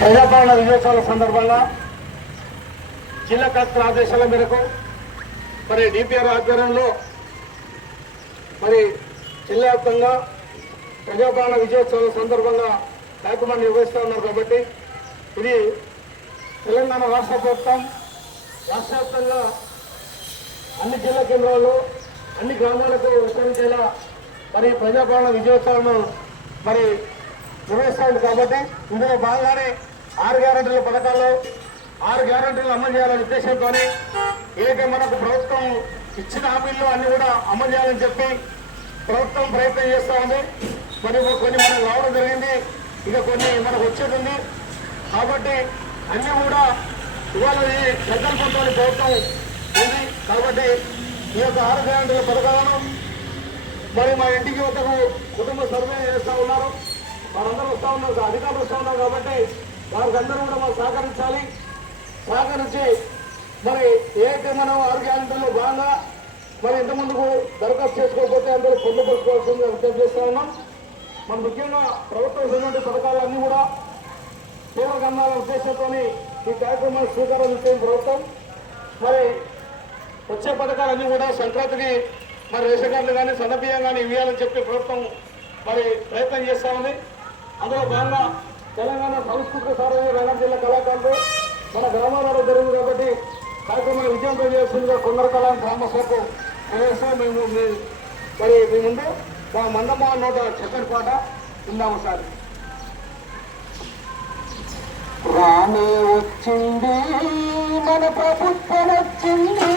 ప్రజాపాలన విజయోత్సవాల సందర్భంగా జిల్లా కలెక్టర్ ఆదేశాల మేరకు మరి డిపిఆర్ ఆధ్వర్యంలో మరి జిల్లా వ్యాప్తంగా ప్రజాపాలన విజయోత్సవాల సందర్భంగా కార్యక్రమాన్ని నిర్వహిస్తూ ఉన్నారు. కాబట్టి ఇది తెలంగాణ రాష్ట్ర ప్రభుత్వం రాష్ట్ర వ్యాప్తంగా అన్ని జిల్లా కేంద్రాల్లో అన్ని గ్రామాలకు విస్తరించేలా మరి ప్రజాపాలన విజయోత్సవాలను మరి నిర్వహిస్తుంది. కాబట్టి ఇందులో భాగంగానే 6 గ్యారెంటీల పథకాల్లో 6 గ్యారెంటీలు అమలు చేయాలనే ఉద్దేశంతో ఏదైతే మనకు ప్రభుత్వం ఇచ్చిన హామీల్లో అన్ని కూడా అమలు చేయాలని చెప్పి ప్రభుత్వం ప్రయత్నం చేస్తూ ఉంది. మరి కొన్ని మనకు రావడం జరిగింది, ఇక కొన్ని మనకు వచ్చేది ఉంది. కాబట్టి అన్నీ కూడా ఇవాళ ఈ సంకల్పంతో ప్రభుత్వం ఉంది. కాబట్టి ఈ యొక్క 6 గ్యారెంటీల పథకాలను మరి మా ఇంటికి యువతకు కుటుంబ సర్వే చేస్తూ ఉన్నారు, వారందరూ వస్తూ ఉన్నారు, అధికారులు వస్తూ ఉన్నారు. కాబట్టి వారికి అందరూ కూడా మనం సహకరించి మరి ఏదైతే మనం 6 గ్యారెంటీల్లో భాగంగా మరి ఇంతకుముందుకు దరఖాస్తు చేసుకోకపోతే అందరూ పొందుపరుచుకోవాల్సిందిగా విజ్ఞప్తి చేస్తూ ఉన్నాం. మన ముఖ్యంగా ప్రభుత్వం ఉన్నటువంటి పథకాలన్నీ కూడా తీవ్రంగా అందాలనే ఉద్దేశంతో ఈ కార్యక్రమాన్ని స్వీకారం చేసిన ప్రభుత్వం మరి వచ్చే పథకాలన్నీ కూడా సంక్రాంతికి మరి రేషన్ కార్డులు కానీ సన్నబియ్యం కానీ ఇవ్వాలని చెప్పి ప్రభుత్వం మరి ప్రయత్నం చేస్తూ ఉంది. అందులో భాగంగా తెలంగాణ సాంస్కృతిక సారథి రంగారెడ్డి జిల్లా కళాకారులు మన గ్రామాలలో జరిగింది. కాబట్టి కార్యక్రమాన్ని విజయవంతం చేస్తుందిగా కొందరకళ గ్రామసభకు మేము మరి మీ ముందు మా మందమ్మ నోట చక్కని పాట విందాము సార్. రానే వచ్చింది మన ప్రభుత్వం వచ్చింది,